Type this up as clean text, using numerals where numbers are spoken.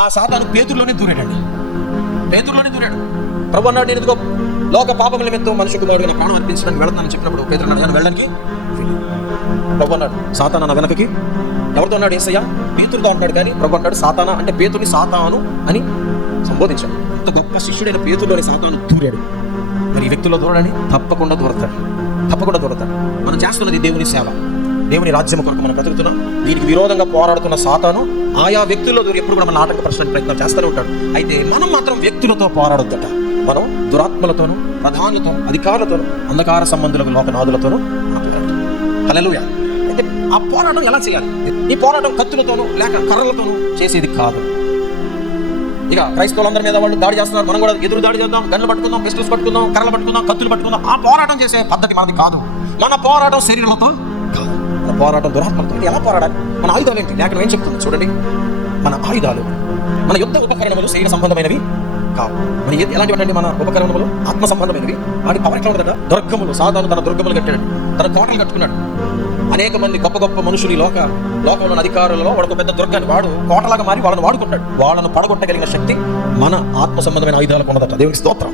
ఆ సాతాను పేతురులోనే దూరాడండి. పేతురులోనే దూరాడు. ప్రభు అన్నాడు, నేను ఇదిగో లోక పాపముల నిమిత్తం మనిషి కుమారుడు నా ప్రాణం అర్పించడానికి వెళతానని చెప్పినప్పుడు పేతురు అన్నాడు, నేను వెళ్ళడానికి ప్రభు అన్నాడు, సాతానా నా వెనకకి. ఎవరితో అన్నాడు? యేసయ్య పేతురుతో అంటాడు. కానీ ప్రభు అంటాడు, సాతానా అంటే పేతురుని సాతాను అని సంబోధించాడు. అంత గొప్ప శిష్యుడైన పేతురులోని సాతాను దూరాడు. మరి ఈ వ్యక్తుల్లో దూరడని తప్పకుండా దూరతాడు. మనం చేస్తున్నది దేవుని సేవ, దేవుని రాజ్యం కొరకు మనం బ్రతుకుతున్నాం. దీనికి విరోధంగా పోరాడుతున్న సాతాను ఆయా వ్యక్తుల్లో దూరి ఎప్పుడు కూడా మన ఆటంకపరచడానికి ప్రయత్నం చేస్తూనే ఉంటాడు. అయితే మనం మాత్రం వ్యక్తులతో పోరాడొద్దట. మనం దురాత్మలతోనూ, ప్రధానులతో, అధికారులతోనూ, అంధకార సంబంధులకు, లోకనాథులతోనూ హల్లెలూయా. అయితే ఆ పోరాటం ఎలా చేయాలి? ఈ పోరాటం కత్తులతోనూ లేక కర్రలతోనూ చేసేది కాదు. ఇక క్రైస్తవులందరి మీద వాళ్ళు దాడి చేస్తున్నారు, మనం కూడా ఎదురు దాడి చేద్దాం, గన్నులు పట్టుకుందాం, పిస్టల్స్ పట్టుకుందాం, కర్రలు పట్టుకుందాం, కత్తులు పట్టుకుందాం. ఆ పోరాటం చేసే పద్ధతి మనది కాదు. మన పోరాటం శరీరాలతో కాదు, మన పోరాటం దురాత్మలతో. ఎలా పోరాడాలి? మన ఆయుధాలు ఏంటి? లేఖనం ఏం చెప్తుంది చూడండి. మన ఆయుధాలు, మన యుద్ధ ఉపకరణములు శరీర సంబంధమైనవి కావు. మన ఎలాంటివి అంటే మన ఉపకరణములు ఆత్మ సంబంధమైనవి. వాటి పవర్ ఎట్లా ఉంటుందట? దుర్గములు. సాధారణ తన దుర్గములు కట్టాడు, తన కోటలు కట్టుకున్నాడు. అనేక మంది గొప్ప గొప్ప మనుషులు ఈ లోకంలో అధికారులలో వాడు పెద్ద దుర్గాన్ని వాడు కోటలాగా మారి వాళ్ళని వాడుకుంటాడు. వాళ్ళను పడగొట్టగలిగిన శక్తి మన ఆత్మ సంబంధమైన ఆయుధాలకు ఉన్నదట. దేవునికి స్తోత్రం.